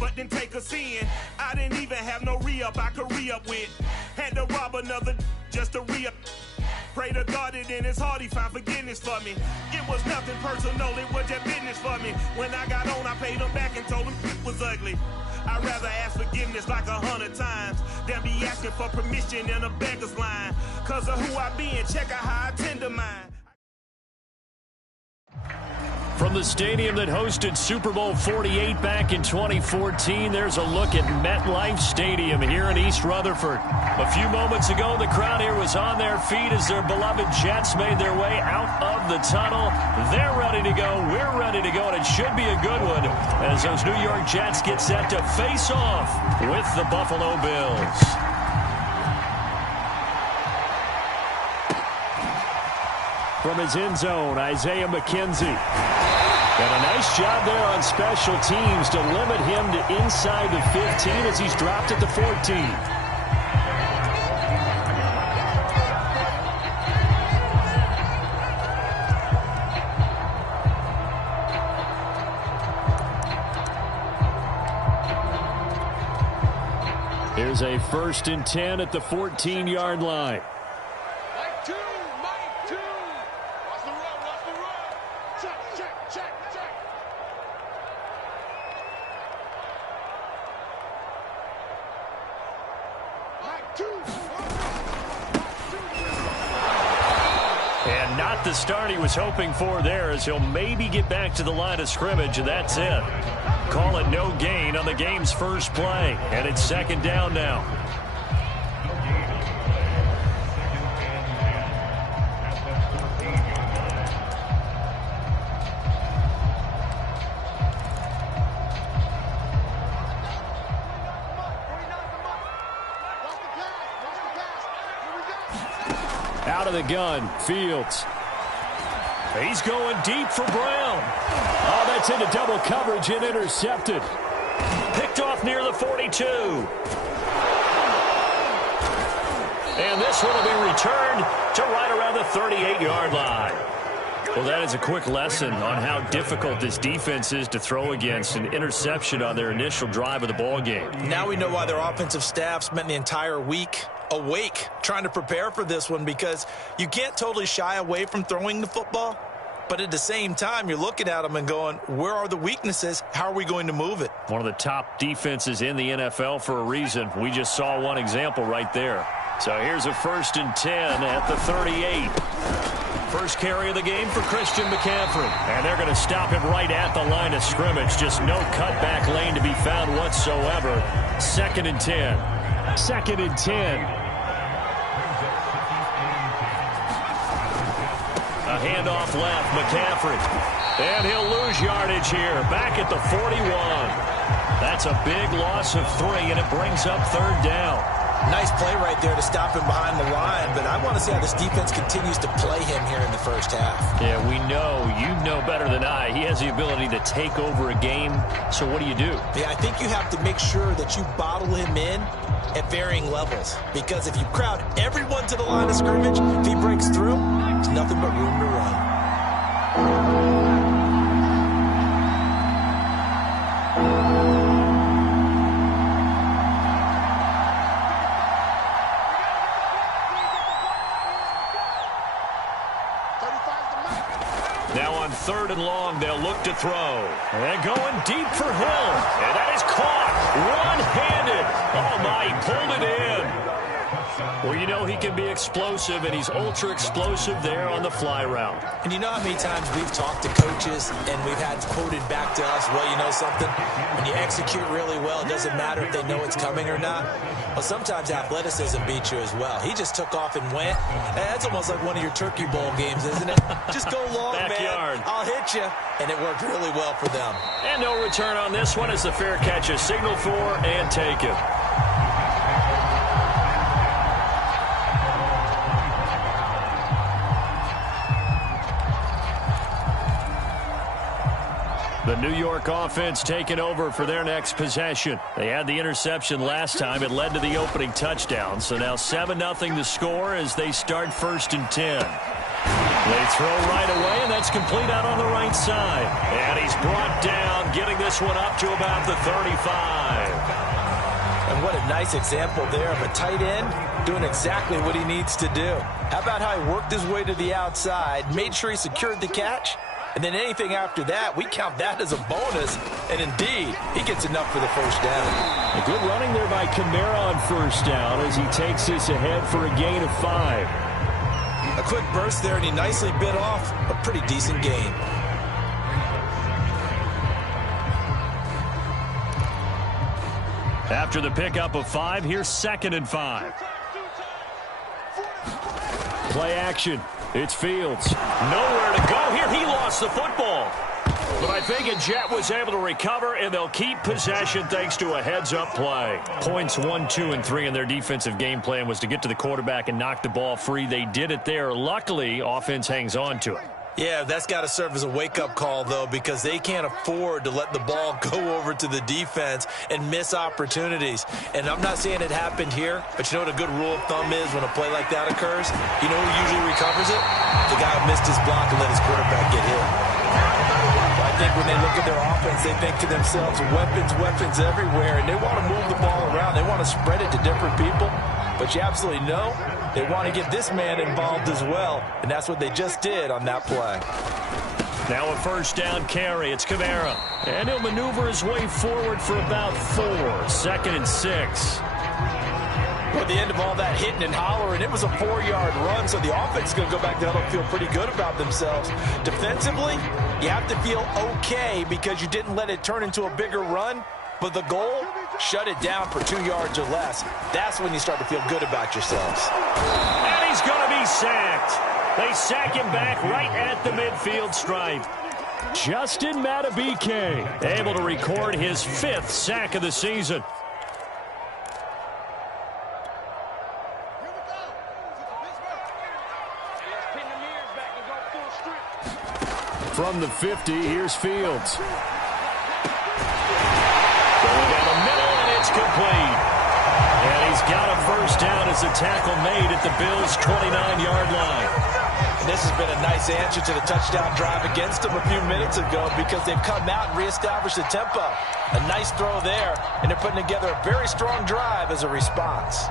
but then take a sin. I didn't even have no re-up I could re-up with. Had to rob another just to re-up. Pray to God that in his heart he found forgiveness for me. It was nothing personal, it was just business for me. When I got on, I paid him back and told him it was ugly. I'd rather ask forgiveness like 100 times than be asking for permission in a beggar's line. Cause of who I be and check out how I tend to mine. From the stadium that hosted Super Bowl 48 back in 2014, there's a look at MetLife Stadium here in East Rutherford. A few moments ago, the crowd here was on their feet as their beloved Jets made their way out of the tunnel. They're ready to go. We're ready to go, and it should be a good one as those New York Jets get set to face off with the Buffalo Bills. From his end zone, Isaiah McKenzie. And a nice job there on special teams to limit him to inside the 15 as he's dropped at the 14. Here's a 1st and 10 at the 14-yard line. And not the start he was hoping for there, as he'll maybe get back to the line of scrimmage, and that's it. Call it no gain on the game's first play, and it's 2nd down now. Out of the gun, Fields. He's going deep for Brown. Oh, that's into double coverage and intercepted. Picked off near the 42. And this one will be returned to right around the 38-yard line. Well, that is a quick lesson on how difficult this defense is to throw against. An interception on their initial drive of the ball game. Now we know why their offensive staff spent the entire week awake trying to prepare for this one, because you can't totally shy away from throwing the football, but at the same time you're looking at them and going, where are the weaknesses? How are we going to move it? One of the top defenses in the NFL for a reason. We just saw one example right there. So here's a 1st and 10 at the 38. First carry of the game for Christian McCaffrey. And they're going to stop him right at the line of scrimmage. Just no cutback lane to be found whatsoever. 2nd and 10. 2nd and 10. A handoff left, McCaffrey. And he'll lose yardage here, back at the 41. That's a big loss of 3, and it brings up 3rd down. Nice play right there to stop him behind the line, but I want to see how this defense continues to play him here in the first half. Yeah, we know, you know better than I, he has the ability to take over a game. So what do you do? Yeah, I think you have to make sure that you bottle him in at varying levels, because if you crowd everyone to the line of scrimmage, if he breaks through, there's nothing but room to run. Now on 3rd and long, they'll look to throw. And going deep for Hill. And that is caught. One-handed. Oh, my, he pulled it in. Well, you know he can be explosive, and he's ultra-explosive there on the fly route. And you know how many times we've talked to coaches and we've had quoted back to us, well, you know something? When you execute really well, it doesn't matter if they know it's coming or not. Well, sometimes athleticism beats you as well. He just took off and went. That's almost like one of your Turkey Bowl games, isn't it? Just go long, Backyard. man. I'll hit you. And it worked really well for them. And no return on this one as the fair catch is signaled for and taken. The New York offense taking over for their next possession. They had the interception last time. It led to the opening touchdown. So now 7-0 to score as they start 1st and 10. They throw right away, and that's complete out on the right side. And he's brought down, getting this one up to about the 35. And what a nice example there of a tight end doing exactly what he needs to do. How about how he worked his way to the outside, made sure he secured the catch, and then anything after that, we count that as a bonus. And indeed, he gets enough for the first down. A good running there by Kamara on first down as he takes this ahead for a gain of 5. A quick burst there, and he nicely bit off a pretty decent gain. After the pickup of 5, here's 2nd and 5. Play action. It's Fields. Nowhere to go here. He lost the football. But I think a Jet was able to recover, and they'll keep possession thanks to a heads-up play. Points 1, 2, and 3 in their defensive game plan was to get to the quarterback and knock the ball free. They did it there. Luckily, offense hangs on to it. Yeah, that's got to serve as a wake-up call, though, because they can't afford to let the ball go over to the defense and miss opportunities. And I'm not saying it happened here, but you know what a good rule of thumb is when a play like that occurs? You know who usually recovers it? The guy who missed his block and let his quarterback get hit. I think when they look at their offense, they think to themselves, weapons everywhere, and they want to move the ball around. They want to spread it to different people. But you absolutely know they want to get this man involved as well, and that's what they just did on that play. Now a first down carry. It's Kamara. And he'll maneuver his way forward for about 4. 2nd and 6. At the end of all that hitting and hollering, it was a 4-yard run, so the offense is going to go back there and feel pretty good about themselves. Defensively, you have to feel okay because you didn't let it turn into a bigger run, but the goal, shut it down for 2 yards or less. That's when you start to feel good about yourselves. And he's going to be sacked. They sack him back right at the midfield stripe. Justin Matabike able to record his 5th sack of the season. From the 50, here's Fields. Going down the middle, and it's complete. And he's got a first down as a tackle made at the Bills' 29-yard line. And this has been a nice answer to the touchdown drive against them a few minutes ago because they've come out and reestablished the tempo. A nice throw there, and they're putting together a very strong drive as a response.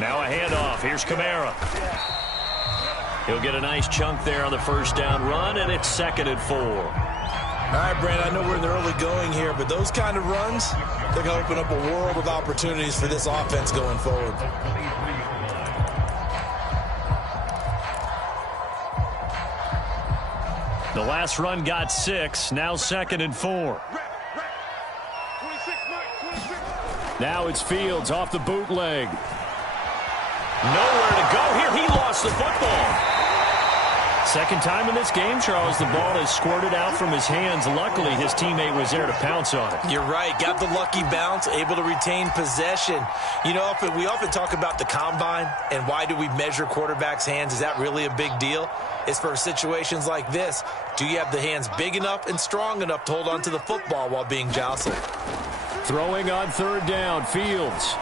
Now a handoff. Here's Kamara. He'll get a nice chunk there on the first down run, and it's 2nd and 4. All right, Brandon, I know we're in the early going here, but those kind of runs, they're going to open up a world of opportunities for this offense going forward. The last run got 6. Now 2nd and 4. Now it's Fields off the bootleg. Nowhere to go here. He lost the football. Second time in this game, Charles, the ball has squirted out from his hands. Luckily, his teammate was there to pounce on it. You're right. Got the lucky bounce, able to retain possession. You know, we often talk about the combine and why do we measure quarterbacks' hands. Is that really a big deal? It's for situations like this. Do you have the hands big enough and strong enough to hold on to the football while being jostled? Throwing on 3rd down, Fields.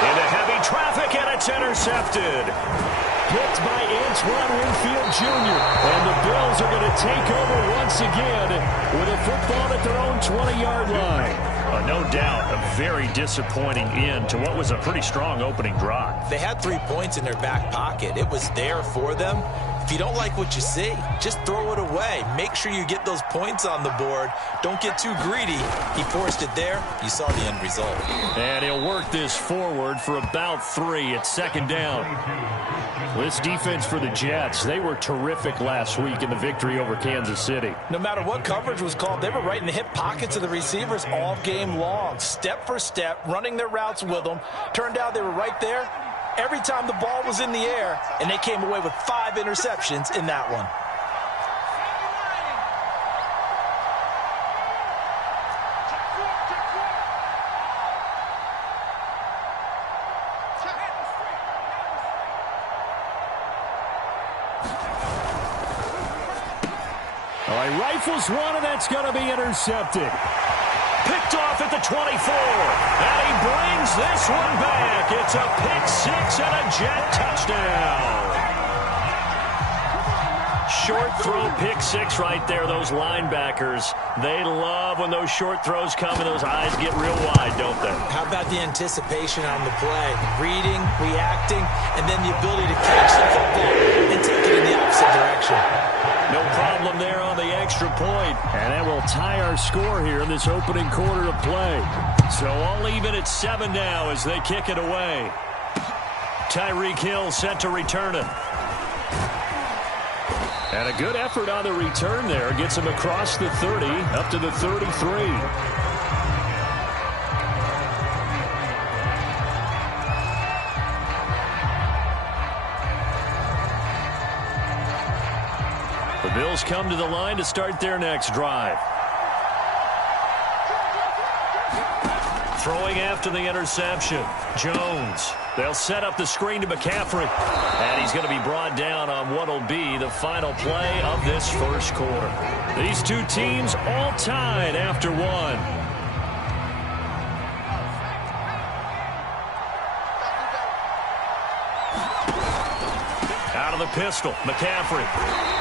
Into heavy traffic, and it's intercepted. Picked by Antoine Winfield Jr. And the Bills are going to take over once again with a football at their own 20-yard line. No doubt, a very disappointing end to what was a pretty strong opening drive. They had 3 points in their back pocket. It was there for them. If you don't like what you see, just throw it away. Make sure you get those points on the board. Don't get too greedy. He forced it there. You saw the end result. And he'll work this forward for about 3 at 2nd down. This defense for the Jets, they were terrific last week in the victory over Kansas City. No matter what coverage was called, they were right in the hip pockets of the receivers all game long. Step for step, running their routes with them. Turned out they were right there every time the ball was in the air, and they came away with 5 interceptions in that one. Oh, he rifles one, and that's going to be intercepted. Picked off at the 24. And he brings this one back. It's a pick six and a Jet touchdown. Short throw, pick six right there. Those linebackers, they love when those short throws come and those eyes get real wide, don't they? How about the anticipation on the play? Reading, reacting, and then the ability to catch the football and take it in the opposite direction. No problem there on the extra point. And that will tie our score here in this opening quarter of play. So all even at 7 now as they kick it away. Tyreek Hill set to return it. And a good effort on the return there. Gets him across the 30, up to the 33. The Bills come to the line to start their next drive. Throwing after the interception, Jones. They'll set up the screen to McCaffrey. And he's going to be brought down on what will be the final play of this first quarter. These two teams all tied after one. Out of the pistol, McCaffrey.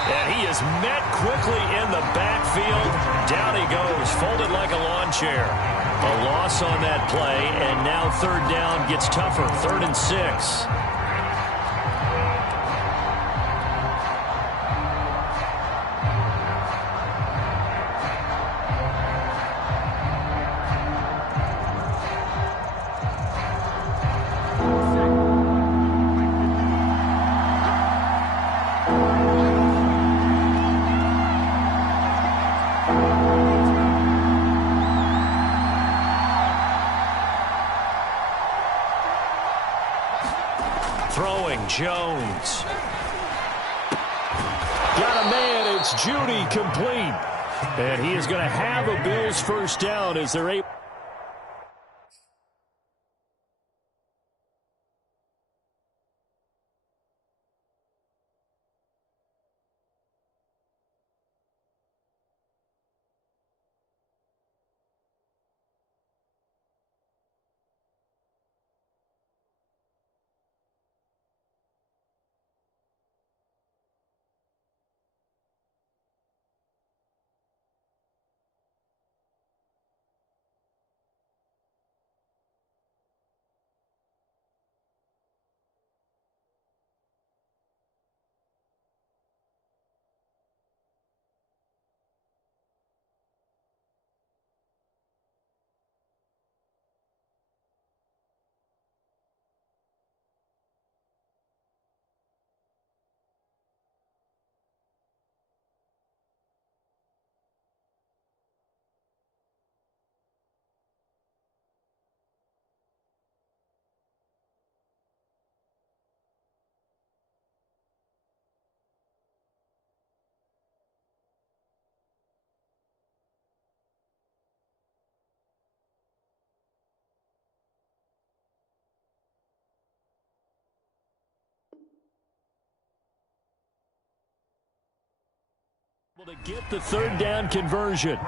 And he is met quickly in the backfield. Down he goes, folded like a lawn chair. A loss on that play, and now third down gets tougher. 3rd and 6. Throwing, Jones. Got a man, it's Judy, complete. And he is going to have a Bills first down as they're able. To get the third down conversion.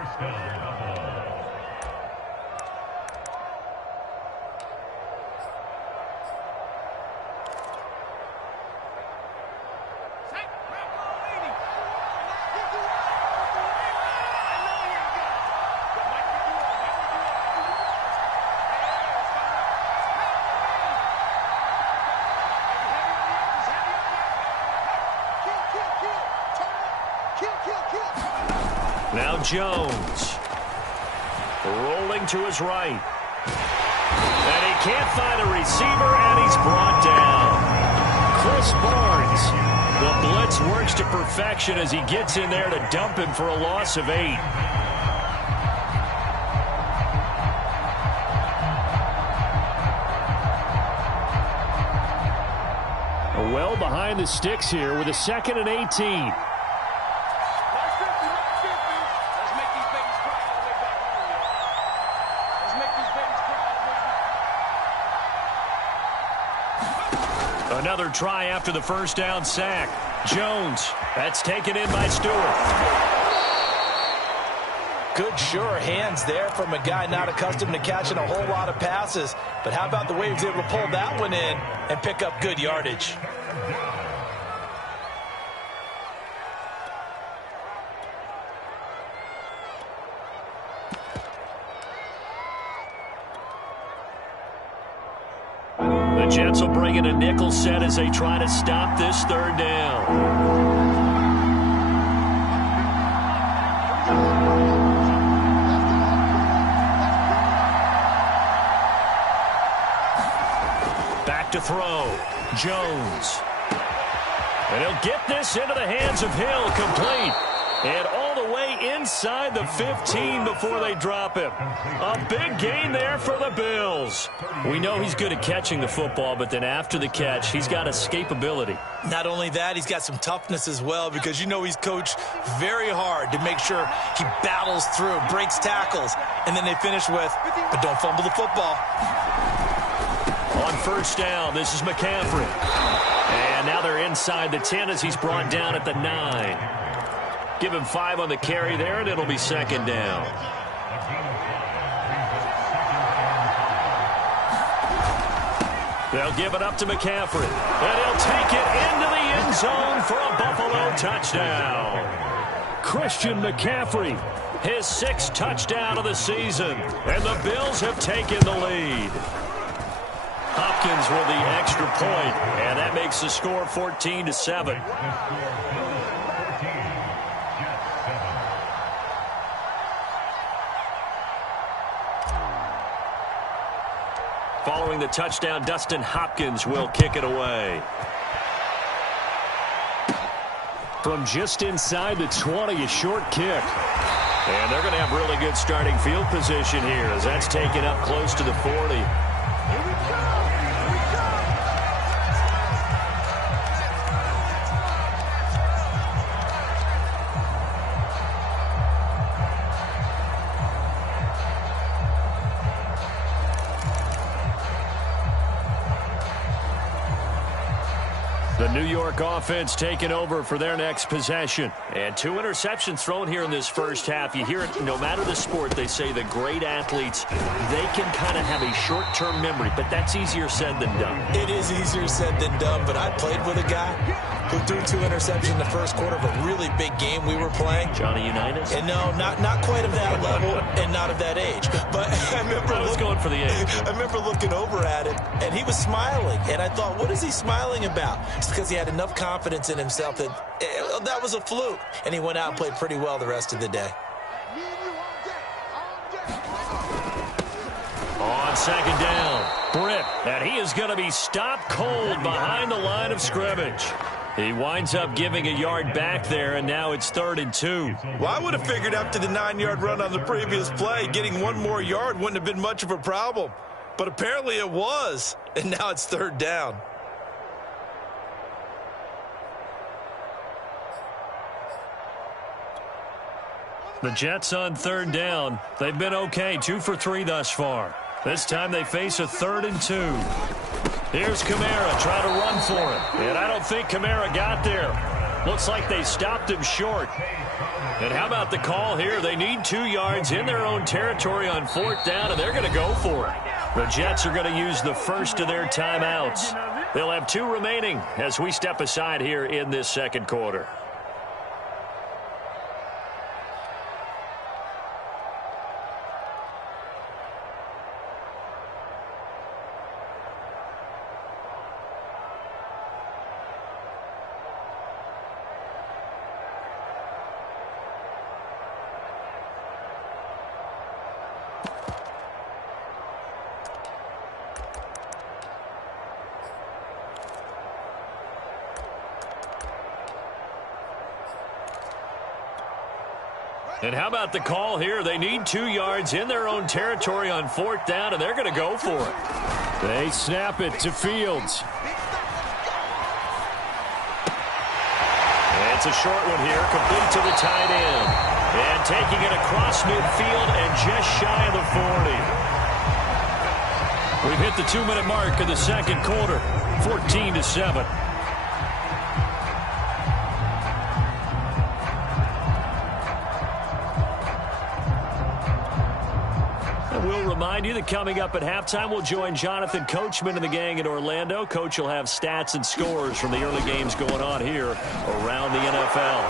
Now Jones, rolling to his right. And he can't find a receiver, and he's brought down. Chris Barnes, the blitz works to perfection as he gets in there to dump him for a loss of 8. Well behind the sticks here with a 2nd and 18. Another try after the first down sack. Jones, that's taken in by Stewart. Good, sure hands there from a guy not accustomed to catching a whole lot of passes. But how about the way he was able to pull that one in and pick up good yardage? The Jets will bring in a nickel set as they try to stop this third down. Back to throw. Jones. And he'll get this into the hands of Hill, complete. And all the way inside the 15 before they drop him. A big gain there for the Bills. We know he's good at catching the football, but then after the catch, he's got escapability. Not only that, he's got some toughness as well, because you know he's coached very hard to make sure he battles through, breaks tackles, and then they finish with, but don't fumble the football. On first down, this is McCaffrey. And now they're inside the 10 as he's brought down at the 9. Give him 5 on the carry there, and it'll be second down. They'll give it up to McCaffrey. And he'll take it into the end zone for a Buffalo touchdown. Christian McCaffrey, his 6th touchdown of the season. And the Bills have taken the lead. Hopkins with the extra point, and that makes the score 14-7. Following the touchdown, Dustin Hopkins will kick it away. From just inside the 20, a short kick. And they're going to have really good starting field position here as that's taken up close to the 40. The New York offense taking over for their next possession. And 2 interceptions thrown here in this first half. You hear it no matter the sport. They say the great athletes, they can kind of have a short-term memory, but that's easier said than done. It is easier said than done, but I played with a guy who threw 2 interceptions in the first quarter of a really big game we were playing. Johnny Unitas? And no, not quite of that level and not of that age. But I was going for the age. I remember looking over at him, and he was smiling. And I thought, what is he smiling about? It's because he had enough confidence in himself that that was a fluke. And he went out and played pretty well the rest of the day. On second down, Britt, and he is going to be stopped cold behind the line of scrimmage. He winds up giving a yard back there, and now it's 3rd and 2. Well, I would have figured after the 9-yard run on the previous play, getting 1 more yard wouldn't have been much of a problem. But apparently it was, and now it's 3rd down. The Jets on 3rd down. They've been okay, 2 for 3 thus far. This time they face a 3rd and 2. Here's Kamara trying to run for it. And I don't think Kamara got there. Looks like they stopped him short. And how about the call here? They need 2 yards in their own territory on 4th down, and they're going to go for it. The Jets are going to use the first of their timeouts. They'll have 2 remaining as we step aside here in this second quarter. And how about the call here? They need 2 yards in their own territory on 4th down, and they're going to go for it. They snap it to Fields. It's a short one here, complete to the tight end. And taking it across midfield and just shy of the 40. We've hit the 2-minute mark of the second quarter, 14-7. remind you that coming up at halftime, we'll join Jonathan Coachman and the gang in Orlando. Coach will have stats and scores from the early games going on here around the NFL.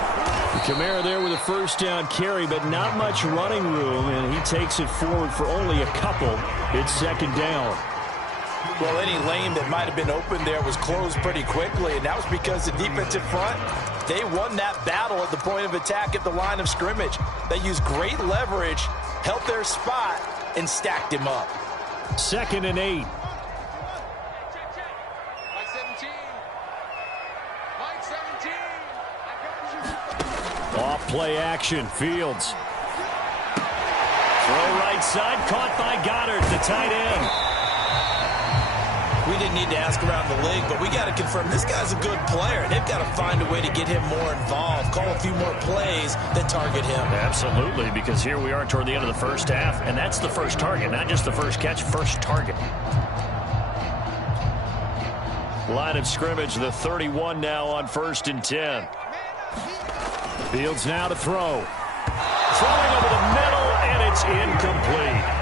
Kamara there with a first down carry, but not much running room, and he takes it forward for only a couple. It's second down. Well, any lane that might have been open there was closed pretty quickly, and that was because the defensive front, they won that battle at the point of attack at the line of scrimmage. They used great leverage, held their spot, and stacked him up. 2nd and 8. Off play action, Fields. Throw right side, caught by Goddard, the tight end. We didn't need to ask around the league, but we got to confirm this guy's a good player. They've got to find a way to get him more involved, call a few more plays that target him. Absolutely, because here we are toward the end of the first half, and that's the first target, not just the first catch, first target. Line of scrimmage, the 31 now on 1st and 10. Fields now to throw. Throwing over the middle, and it's incomplete.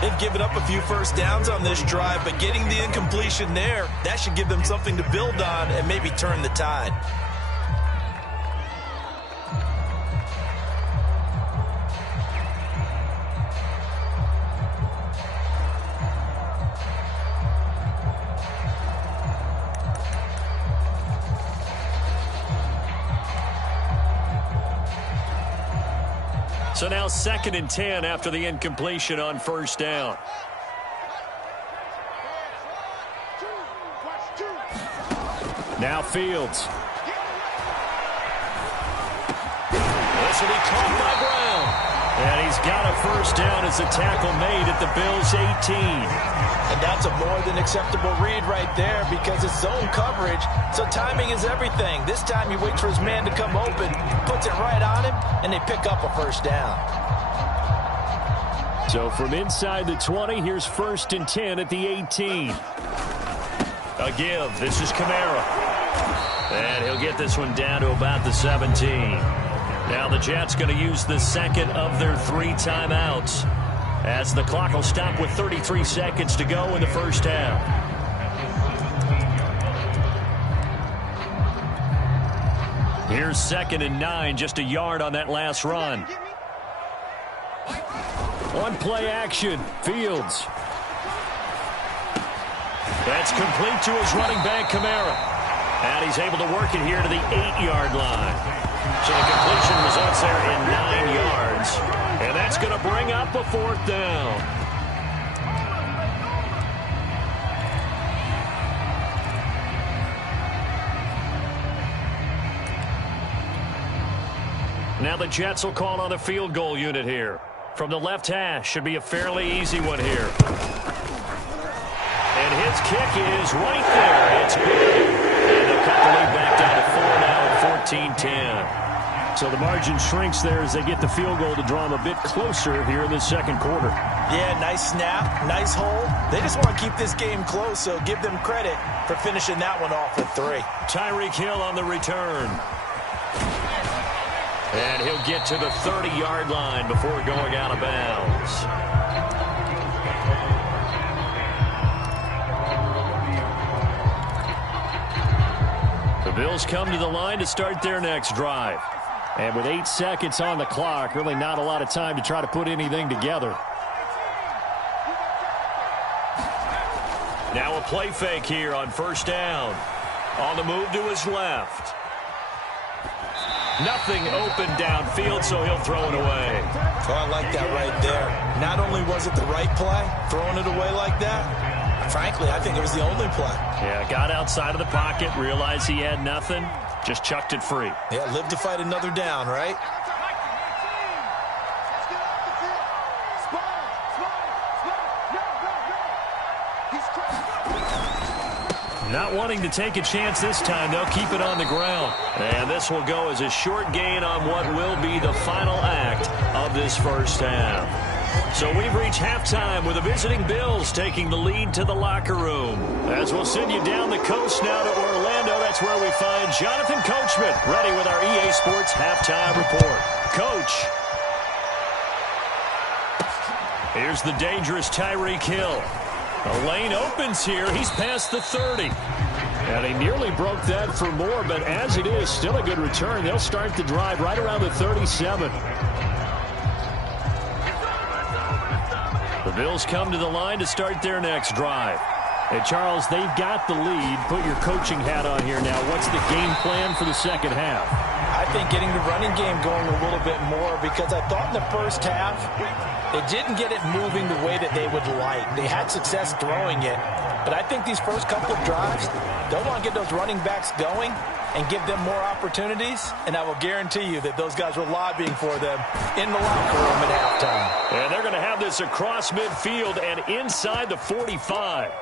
They've given up a few first downs on this drive, but getting the incompletion there, that should give them something to build on and maybe turn the tide. So now 2nd and 10 after the incompletion on 1st down. Now Fields. This will be caught by Brown. And he's got a first down as the tackle made at the Bills' 18. And that's a more than acceptable read right there because it's zone coverage, so timing is everything. This time he waits for his man to come open, puts it right on him, and they pick up a first down. So from inside the 20, here's 1st and 10 at the 18. A give. This is Kamara. And he'll get this one down to about the 17. Now the Jets going to use the second of their 3 timeouts, as the clock will stop with 33 seconds to go in the first half. Here's 2nd and 9, just a yard on that last run. On play action, Fields. That's complete to his running back, Kamara. And he's able to work it here to the 8-yard line. So the completion results there in 9 yards. And that's going to bring up a 4th down. Now the Jets will call on the field goal unit here. From the left hash, should be a fairly easy one here. And his kick is right there. It's good. And they'll cut the lead back down to 4 now at 14-10. So the margin shrinks there as they get the field goal to draw them a bit closer here in the second quarter. Yeah, nice snap, nice hold. They just want to keep this game close, so give them credit for finishing that one off with 3. Tyreek Hill on the return. And he'll get to the 30-yard line before going out of bounds. The Bills come to the line to start their next drive. And with 8 seconds on the clock, really not a lot of time to try to put anything together. Now a play fake here on 1st down. On the move to his left. Nothing open downfield, so he'll throw it away. Oh, I like that right there. Not only was it the right play, throwing it away like that, frankly, I think it was the only play. Yeah, got outside of the pocket, realized he had nothing, just chucked it free. Yeah, live to fight another down, right? Not wanting to take a chance this time, they'll keep it on the ground. And this will go as a short gain on what will be the final act of this first half. So we've reached halftime with the visiting Bills taking the lead to the locker room. As we'll send you down the coast now to Orlando, that's where we find Jonathan Coachman ready with our EA Sports halftime report. Coach. Here's the dangerous Tyreek Hill. The lane opens here. He's past the 30. And he nearly broke that for more, but as it is, still a good return. They'll start the drive right around the 37. The Bills come to the line to start their next drive. And Charles, they've got the lead. Put your coaching hat on here now. What's the game plan for the second half? I think getting the running game going a little bit more, because I thought in the first half they didn't get it moving the way that they would like. They had success throwing it, but I think these first couple of drives, they'll want to get those running backs going and give them more opportunities, and I will guarantee you that those guys were lobbying for them in the locker room at halftime. And they're going to have this across midfield and inside the 45.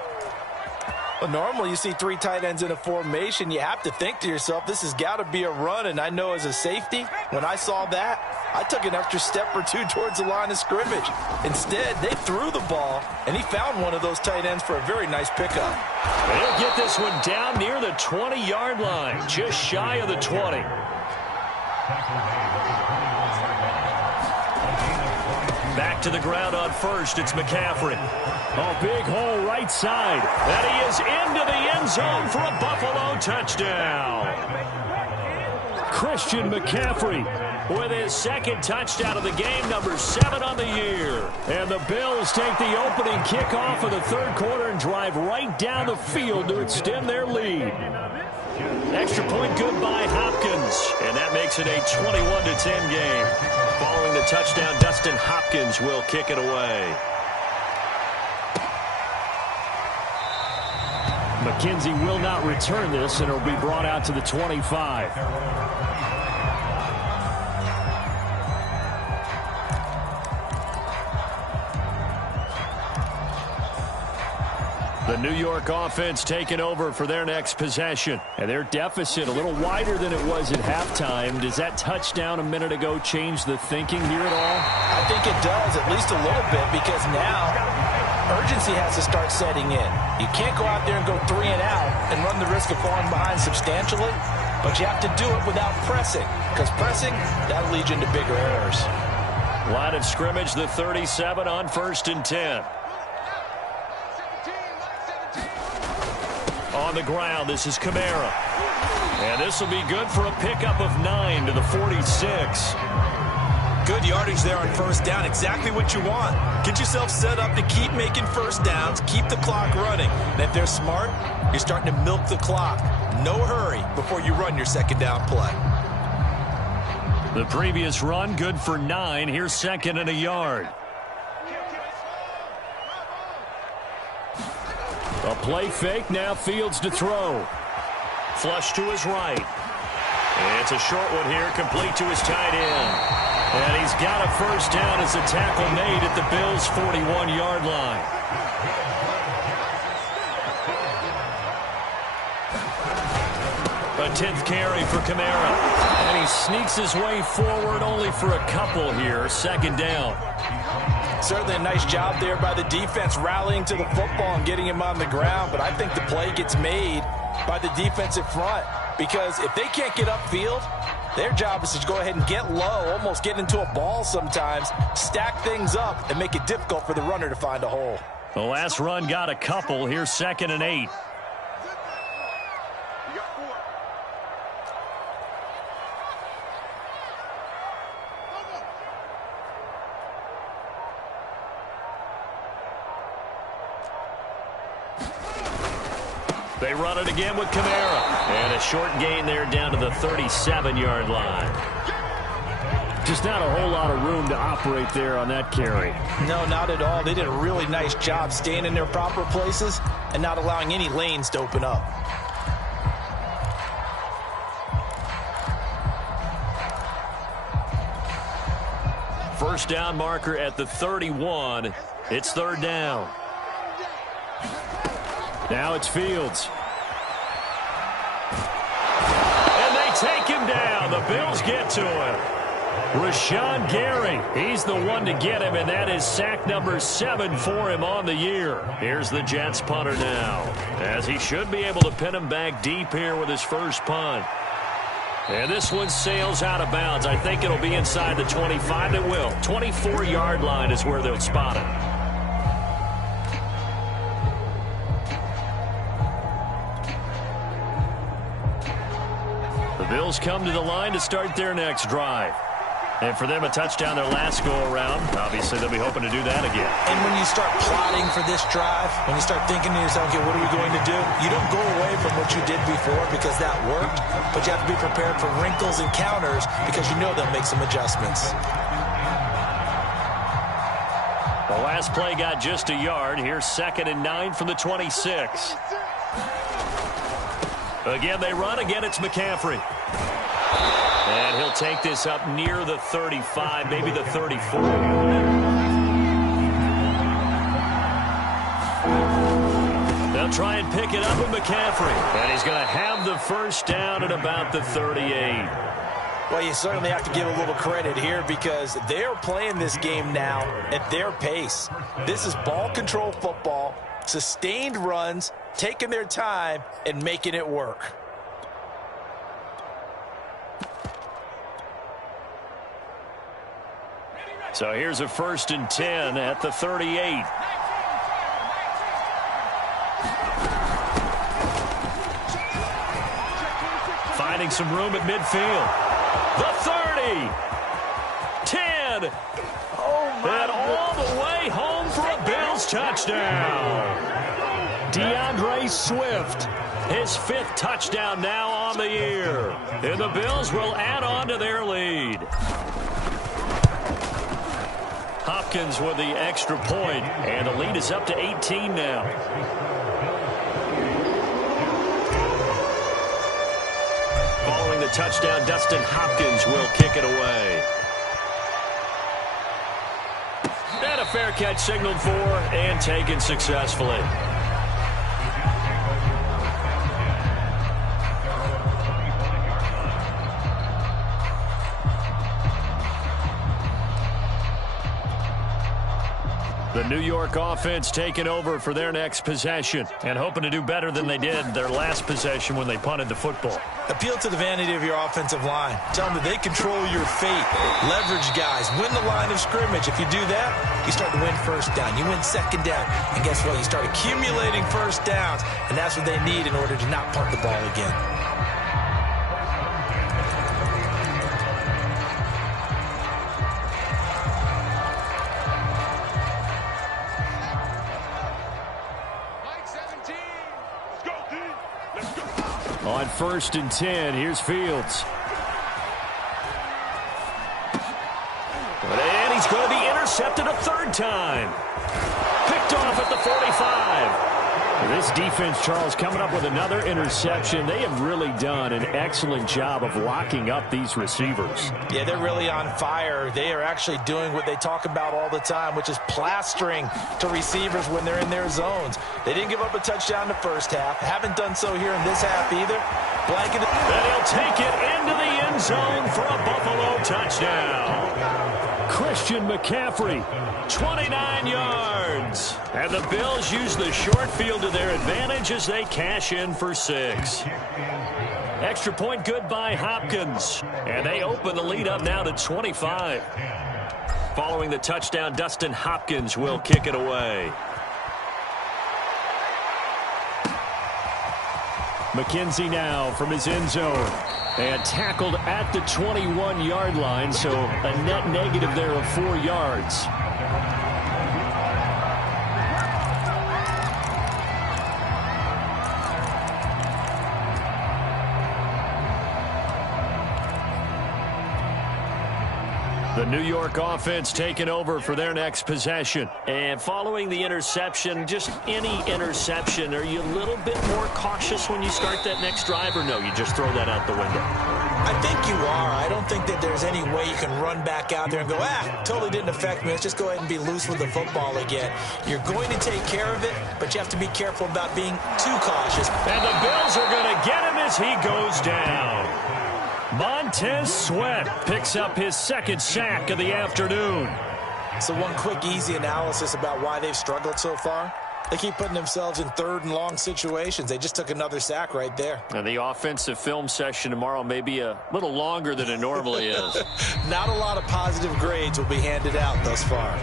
Well, normally you see three tight ends in a formation. You have to think to yourself, this has got to be a run. And I know as a safety, when I saw that, I took an extra step or two towards the line of scrimmage. Instead, they threw the ball, and he found one of those tight ends for a very nice pickup. They'll get this one down near the 20-yard line, just shy of the 20. Back to the ground on first. It's McCaffrey. Oh, big hole right side. And he is into the end zone for a Buffalo touchdown. Christian McCaffrey with his second touchdown of the game, number 7 on the year. And the Bills take the opening kickoff of the third quarter and drive right down the field to extend their lead. Extra point good by Hopkins. And that makes it a 21-10 game. Following the touchdown, Dustin Hopkins will kick it away. McKenzie will not return this, and it'll be brought out to the 25. The New York offense taking over for their next possession. And their deficit a little wider than it was at halftime. Does that touchdown a minute ago change the thinking here at all? I think it does, at least a little bit, because now urgency has to start setting in. You can't go out there and go 3 and out and run the risk of falling behind substantially, but you have to do it without pressing, because pressing, that'll lead you into bigger errors. Line of scrimmage, the 37 on 1st and 10. On the ground, this is Kamara. And this will be good for a pickup of 9 to the 46. Good yardage there on first down. Exactly what you want. Get yourself set up to keep making first downs, keep the clock running. And if they're smart, you're starting to milk the clock. No hurry before you run your second down play. The previous run, good for 9. Here's 2nd and a yard. A play fake, now Fields to throw. Flush to his right. It's a short one here, complete to his tight end. And he's got a first down as a tackle made at the Bills' 41-yard line. A 10th carry for Kamara. And he sneaks his way forward only for a couple here, 2nd down. Certainly a nice job there by the defense rallying to the football and getting him on the ground, but I think the play gets made by the defensive front, because if they can't get upfield, their job is to go ahead and get low, almost get into a ball sometimes, stack things up, and make it difficult for the runner to find a hole. The last run got a couple. Here's 2nd and 8. They run it again with Kamara. And a short gain there down to the 37-yard line. Just not a whole lot of room to operate there on that carry. No, not at all. They did a really nice job staying in their proper places and not allowing any lanes to open up. First down marker at the 31. It's 3rd down. Now it's Fields. And they take him down. The Bills get to him. Rashawn Gary, he's the one to get him, and that is sack number 7 for him on the year. Here's the Jets punter now, as he should be able to pin him back deep here with his first punt. And this one sails out of bounds. I think it'll be inside the 25. It will. 24-yard line is where they'll spot it. The Bills come to the line to start their next drive. And for them, a touchdown their last go-around. Obviously, they'll be hoping to do that again. And when you start plotting for this drive, when you start thinking to yourself, okay, what are we going to do? You don't go away from what you did before because that worked, but you have to be prepared for wrinkles and counters because you know they'll make some adjustments. The last play got just a yard. Here's 2nd and 9 from the 26. Again, they run. Again, it's McCaffrey. And he'll take this up near the 35, maybe the 34. They'll try and pick it up with McCaffrey. And he's going to have the first down at about the 38. Well, you certainly have to give a little credit here because they're playing this game now at their pace. This is ball control football, sustained runs, taking their time, and making it work. So here's a 1st and 10 at the 38. Finding some room at midfield. The 30. 10. And all the way home for a Bills touchdown. DeAndre Swift, his 5th touchdown now on the year. And the Bills will add on to their lead. Hopkins with the extra point, and the lead is up to 18 now. Following the touchdown, Dustin Hopkins will kick it away. And a fair catch signaled for and taken successfully. The New York offense taking over for their next possession and hoping to do better than they did their last possession when they punted the football. Appeal to the vanity of your offensive line. Tell them that they control your fate. Leverage guys. Win the line of scrimmage. If you do that, you start to win first down. You win second down. And guess what? You start accumulating first downs, and that's what they need in order to not punt the ball again. On 1st and 10, here's Fields. And he's going to be intercepted a 3rd time. Picked off at the 45. This defense, Charles, coming up with another interception. They have really done an excellent job of locking up these receivers. Yeah, they're really on fire. They are actually doing what they talk about all the time, which is plastering to receivers when they're in their zones. They didn't give up a touchdown in the first half. Haven't done so here in this half either. Blanketed. And he'll take it into the end zone for a Buffalo touchdown. Christian McCaffrey, 29 yards. And the Bills use the short field to their advantage as they cash in for 6. Extra point good by Hopkins. And they open the lead up now to 25. Following the touchdown, Dustin Hopkins will kick it away. McKenzie now from his end zone. And tackled at the 21-yard line, so a net negative there of 4 yards. The New York offense taking over for their next possession. And following the interception, just any interception, are you a little bit more cautious when you start that next drive, or no, you just throw that out the window? I think you are. I don't think that there's any way you can run back out there and go, totally didn't affect me. Let's just go ahead and be loose with the football again. You're going to take care of it, but you have to be careful about being too cautious. And the Bills are going to get him as he goes down. Montez Sweat picks up his 2nd sack of the afternoon. So one quick, easy analysis about why they've struggled so far. They keep putting themselves in third and long situations. They just took another sack right there. And the offensive film session tomorrow may be a little longer than it normally is. Not a lot of positive grades will be handed out thus far.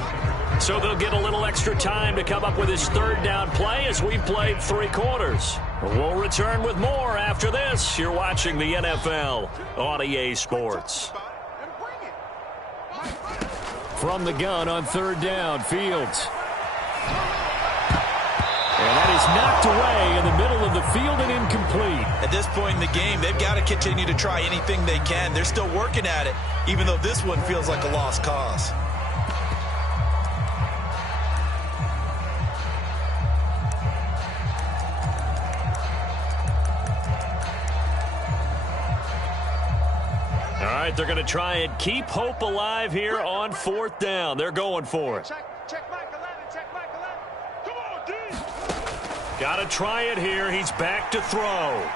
So they'll get a little extra time to come up with his third down play as we played 3 quarters. We'll return with more after this. You're watching the NFL on EA Sports. From the gun on third down, Fields. And that is knocked away in the middle of the field and incomplete. At this point in the game, they've got to continue to try anything they can. They're still working at it, even though this one feels like a lost cause. All right, they're going to try and keep hope alive here on fourth down. They're going for it. Check Mike 11, check Mike 11. Come on, D. Got to try it here. He's back to throw. And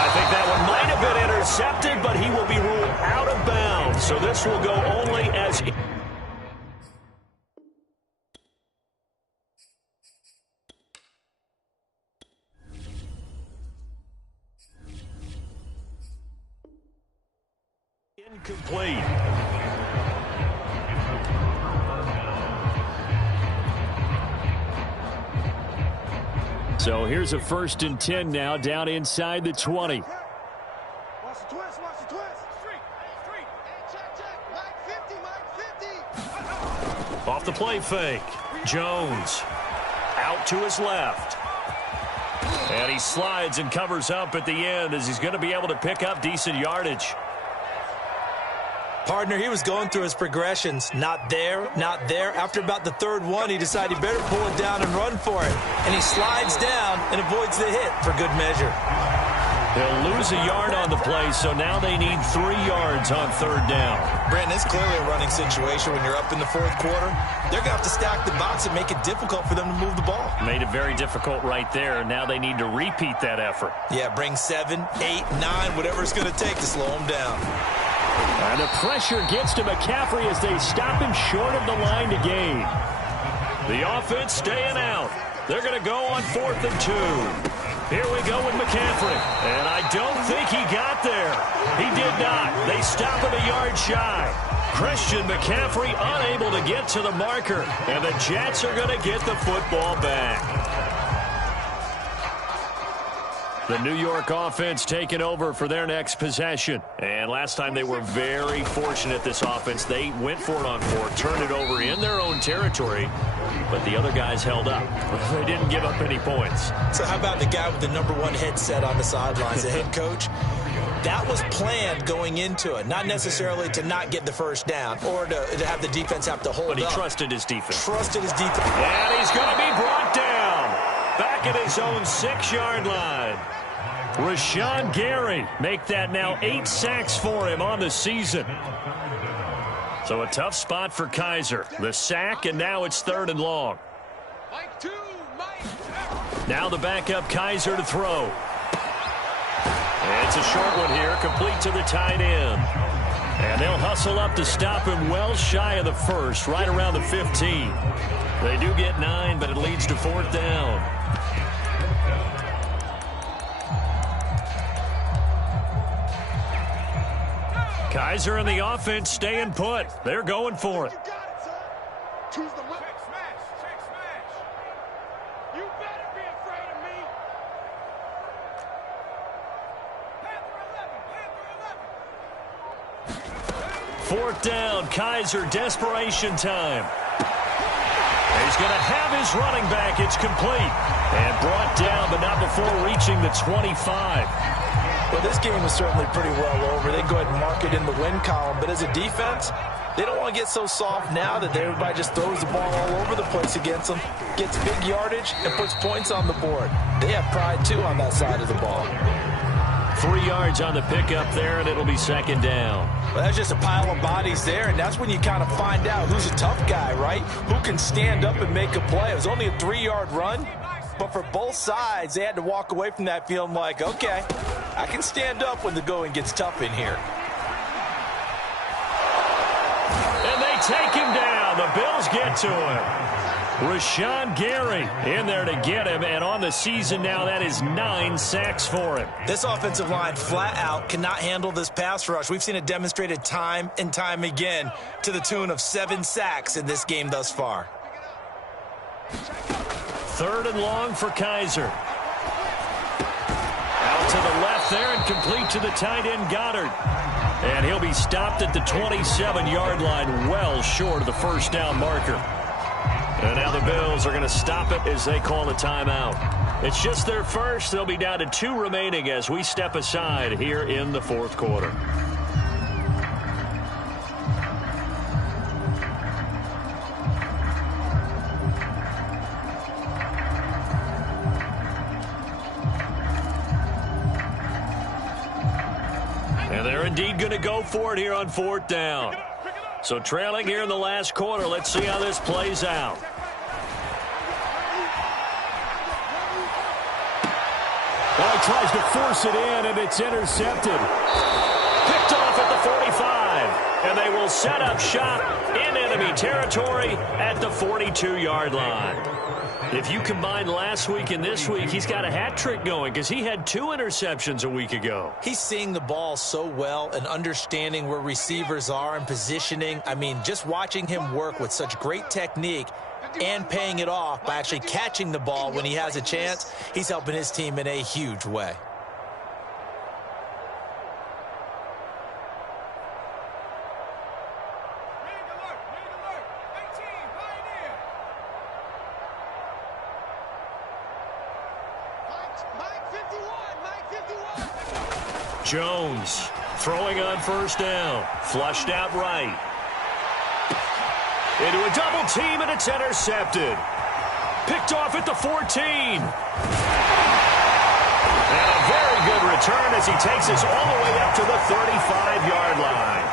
I think that one might have been intercepted, but he will be ruled out of bounds. So this will go only as... Incomplete. So here's a 1st and 10 now, down inside the 20. Watch the twist, watch the twist. Street. Check. Mike 50. Off the play fake. Jones out to his left. And he slides and covers up at the end as he's going to be able to pick up decent yardage. Partner, he was going through his progressions. Not there, not there. After about the 3rd one, he decided he better pull it down and run for it. And he slides down and avoids the hit for good measure. They'll lose a yard on the play, so now they need 3 yards on 3rd down. Brandon, it's clearly a running situation when you're up in the 4th quarter. They're going to have to stack the box and make it difficult for them to move the ball. Made it very difficult right there. Now they need to repeat that effort. Yeah, bring 7, 8, 9, whatever it's going to take to slow them down. And the pressure gets to McCaffrey as they stop him short of the line to gain. The offense staying out. They're going to go on 4th and 2. Here we go with McCaffrey. And I don't think he got there. He did not. They stop him a yard shy. Christian McCaffrey unable to get to the marker. And the Jets are going to get the football back. The New York offense taking over for their next possession. And last time they were very fortunate, this offense. They went for it on 4th, turned it over in their own territory, but the other guys held up. They didn't give up any points. So how about the guy with the #1 headset on the sidelines, the head coach? That was planned going into it, not necessarily to not get the 1st down or to have the defense have to hold up. But he trusted his defense. Trusted his defense. And he's going to be brought down back at his own 6-yard line. Rashawn Gary make that now 8 sacks for him on the season. So a tough spot for Kaiser. The sack, and now it's 3rd and long. Mike 2, Now the backup Kaiser to throw. And it's a short one here, complete to the tight end. And they'll hustle up to stop him well shy of the 1st, right around the 15. They do get 9, but it leads to 4th down. Kaiser and the offense staying put. They're going for it. You got it, son. Choose the left. Check smash. You better be afraid of me. Panther 11. 4th down, Kaiser, desperation time. He's going to have his running back. It's complete. And brought down, but not before reaching the 25. Well, this game is certainly pretty well over. They go ahead and mark it in the win column. But as a defense, they don't want to get so soft now that everybody just throws the ball all over the place against them, gets big yardage, and puts points on the board. They have pride, too, on that side of the ball. 3 yards on the pickup there, and it'll be 2nd down. Well, that's just a pile of bodies there, and that's when you kind of find out who's a tough guy, right? Who can stand up and make a play. It was only a 3-yard run, but for both sides, they had to walk away from that feeling like, okay, I can stand up when the going gets tough in here. And they take him down. the Bills get to him. Rashawn Gary in there to get him, and on the season now, that is 9 sacks for him. This offensive line flat out cannot handle this pass rush. We've seen it demonstrated time and time again to the tune of 7 sacks in this game thus far. 3rd and long for Kaiser. Out to the left there and complete to the tight end Goddard. And he'll be stopped at the 27-yard line, well short of the first down marker. And now the Bills are going to stop it as they call a timeout. It's just their first. They'll be down to 2 remaining as we step aside here in the 4th quarter. And they're indeed going to go for it here on 4th down. So trailing here in the last quarter. Let's see how this plays out. Well, he tries to force it in, and it's intercepted. Picked off at the 45. And they will set up shop in enemy territory at the 42-yard line. If you combine last week and this week, he's got a hat trick going because he had 2 interceptions a week ago. He's seeing the ball so well and understanding where receivers are and positioning. I mean, just watching him work with such great technique and paying it off by actually catching the ball when he has a chance, he's helping his team in a huge way. Jones throwing on 1st down. Flushed out right. Into a double team, and it's intercepted. Picked off at the 14. And a very good return as he takes us all the way up to the 35-yard line.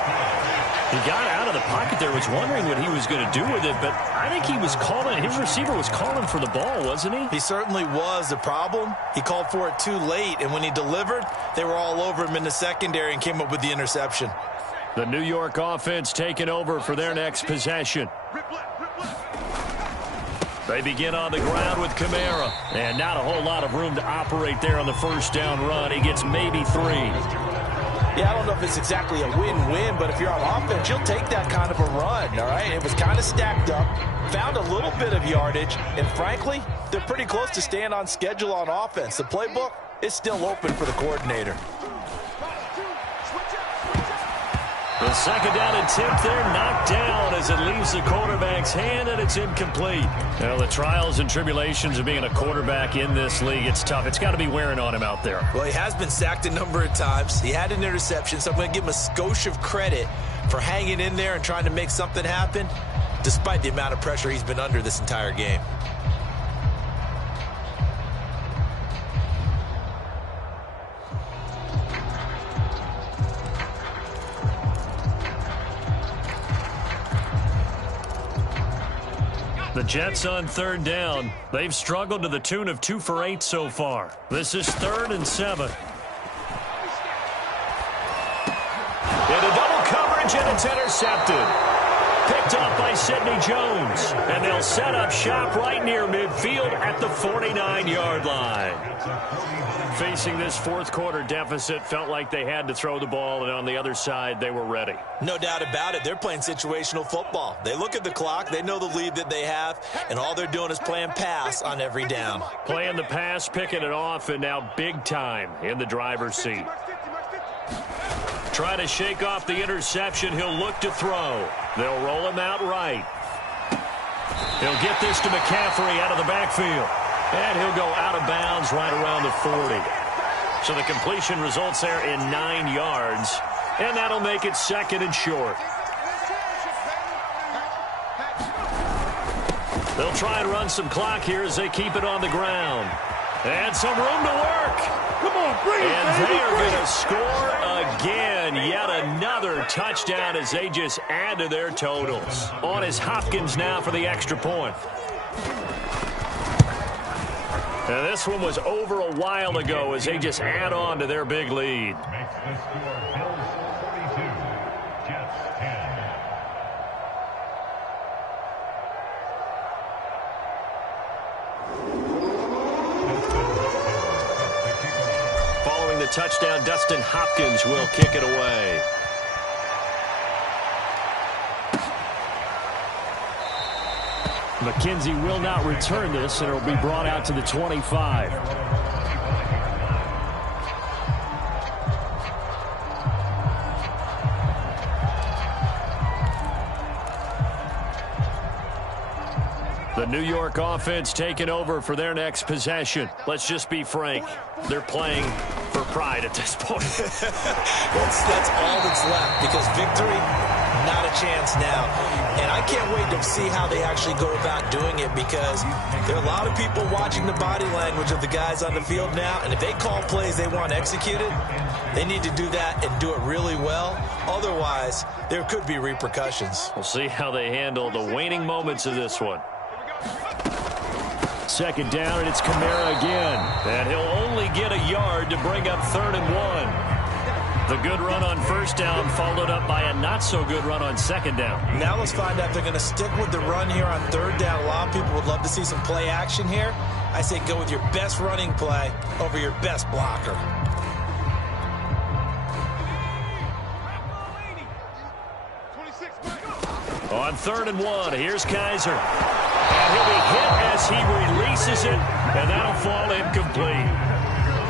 He got out of the pocket there, was wondering what he was going to do with it, but I think he was calling, his receiver was calling for the ball, wasn't he? He certainly was. The problem, he called for it too late, and when he delivered, they were all over him in the secondary and came up with the interception. The New York offense taking over for their next possession. They begin on the ground with Kamara, and not a whole lot of room to operate there on the 1st down run. He gets maybe 3. Yeah, I don't know if it's exactly a win-win, but if you're on offense, you'll take that kind of a run, all right? It was kind of stacked up, found a little bit of yardage, and frankly, they're pretty close to staying on schedule on offense. The playbook is still open for the coordinator. The 2nd down attempt there knocked down as it leaves the quarterback's hand, and it's incomplete. Well, the trials and tribulations of being a quarterback in this league, it's tough. It's got to be wearing on him out there. Well, he has been sacked a number of times. He had an interception, so I'm going to give him a skosh of credit for hanging in there and trying to make something happen, despite the amount of pressure he's been under this entire game. The Jets on 3rd down. They've struggled to the tune of 2 for 8 so far. This is 3rd and 7. Into double coverage, and it's intercepted. Picked off by Sidney Jones. And they'll set up shop right near midfield at the 49-yard line. Facing this 4th quarter deficit, felt like they had to throw the ball, and on the other side, they were ready. No doubt about it. They're playing situational football. They look at the clock, they know the lead that they have, and all they're doing is playing pass on every down. Playing the pass, picking it off, and now big time in the driver's seat. Try to shake off the interception. He'll look to throw. They'll roll him out right. He'll get this to McCaffrey out of the backfield. And he'll go out of bounds right around the 40. So the completion results there in 9 yards. And that'll make it 2nd and short. They'll try and run some clock here as they keep it on the ground. And some room to work. Come on, bring it, and baby, they are bring going it. to score again. Yet another touchdown as they just add to their totals. On is Hopkins now for the extra point. And this one was over a while ago as they just add on to their big lead. Following the touchdown, Dustin Hopkins will kick it away. McKenzie will not return this, and it will be brought out to the 25. The New York offense taking over for their next possession. Let's just be frank. They're playing for pride at this point. That's all that's left, because victory, not a chance now. And I can't wait to see how they actually go about doing it, because there are a lot of people watching the body language of the guys on the field now, and if they call plays they want executed, they need to do that and do it really well. Otherwise, there could be repercussions. We'll see how they handle the waning moments of this one. Second down, and it's Kamara again. And he'll only get a yard to bring up 3rd and 1. The good run on first down followed up by a not-so-good run on second down. Now let's find out if they're going to stick with the run here on 3rd down. A lot of people would love to see some play action here. I say go with your best running play over your best blocker. On 3rd and 1, here's Kaiser. And he'll be hit as he releases it, and that'll fall incomplete.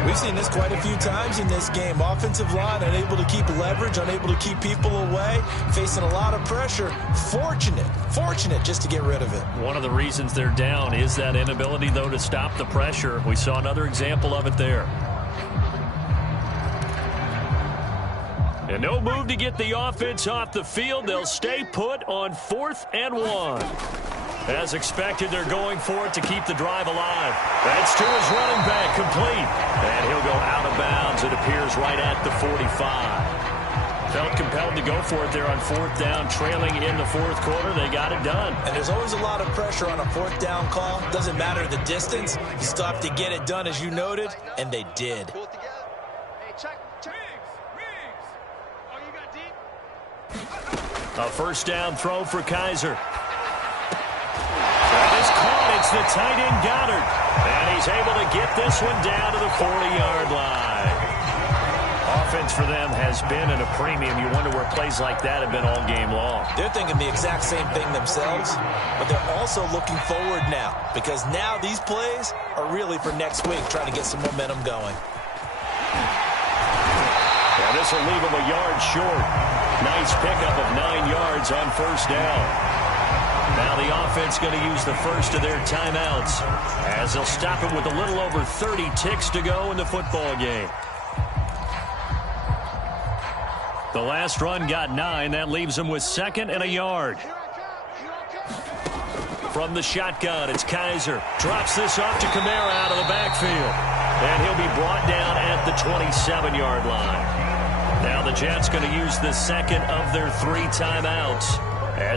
We've seen this quite a few times in this game. Offensive line unable to keep leverage, unable to keep people away, facing a lot of pressure. Fortunate just to get rid of it. One of the reasons they're down is that inability, though, to stop the pressure. We saw another example of it there. And no move to get the offense off the field. They'll stay put on 4th and 1. As expected, they're going for it to keep the drive alive. That's to his running back, complete. And he'll go out of bounds, it appears, right at the 45. Felt compelled to go for it there on 4th down, trailing in the 4th quarter. They got it done. And there's always a lot of pressure on a 4th down call. Doesn't matter the distance. You still have to get it done, as you noted, and they did. A first down throw for Kaiser. That is caught. It's the tight end Goddard. And he's able to get this one down to the 40-yard line. Offense for them has been at a premium. You wonder where plays like that have been all game long. They're thinking the exact same thing themselves, but they're also looking forward now, because now these plays are really for next week, trying to get some momentum going. Yeah, this will leave them a yard short. Nice pickup of 9 yards on first down. Now the offense going to use the first of their timeouts, as they'll stop it with a little over 30 ticks to go in the football game. The last run got 9. That leaves them with 2nd and a yard. From the shotgun, it's Kaiser. Drops this off to Kamara out of the backfield. And he'll be brought down at the 27-yard line. Now the Jets going to use the second of their 3 timeouts.